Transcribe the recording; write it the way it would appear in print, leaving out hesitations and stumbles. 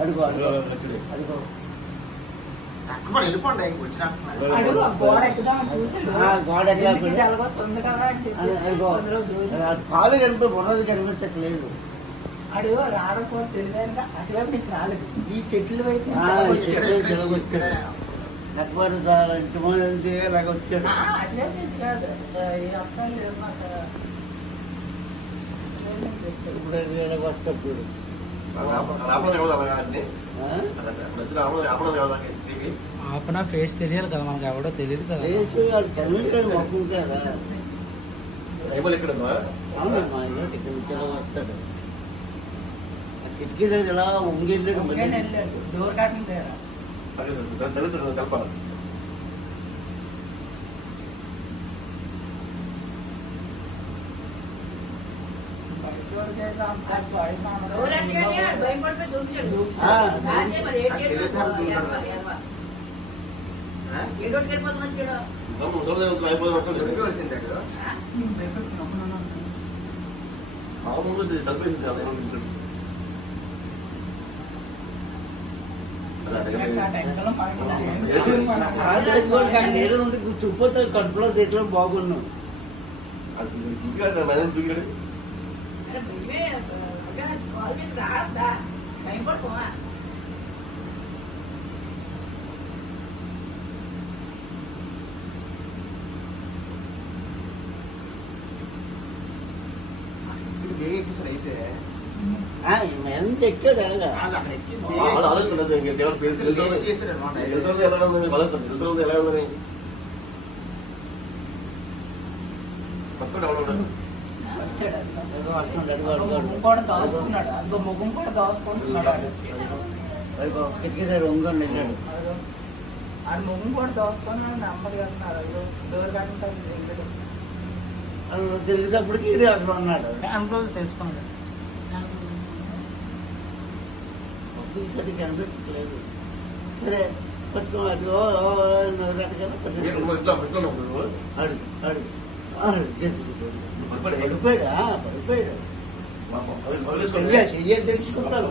అడుగు అడుగు వెళ్ళిపోండి గోడ ఎక్కుదామని చూసాడు. గోడ ఉంది కదా కాలు ఉన్నది కనిపించట్లేదు. అడు రాడకూడదు తెలియదు. అటువైపు నుంచి రాలేదు, ఈ చెట్ల వైపు ఇంటి ఇలాగ వచ్చాడు. అటువైపు నుంచి కాదు, ఈ అర్థం లేదు మాకు. ఇప్పుడు ఇలాగ వస్తప్పుడు ఆపన ఫేస్ తెలియాలి కదా మనకు, ఎవడో తెలియదు కదా. ఫేస్ వాడు కనిపించలేదు, మొక్కం కదా. ఇక్కడ వస్తాడు. ఆ కిటికీ దగ్గర ఇలా ఉంగెళ్ళాడు. డోర్ కాటన్ దగ్గర నుండి చుట్టుపోతే కడుపులో దగ్గర బాగున్నావు. అయితే ఎంత ఎక్కాడు అక్కడ ఎక్కేసి కూడా దాచుకున్నాడు. అందులో ముఖం కూడా దాచుకుంటున్నాడు. కిటికీ దగ్గర ఉంగండి వెళ్ళాడు. ఆ ముఖం కూడా దాచుకున్నాడు. నెమ్మది వెళ్తున్నారు. డోర్ కాటన్ తెలిసేటప్పటికి అక్కడ ఉన్నాడు. అనుకోవాలి తెలుసుకున్నాడు. సరి కనిపించట్లేదు. సరే పట్టుకోవాలి. పడిపోయాడా? చెయ్యి తెలుసుకుంటాను.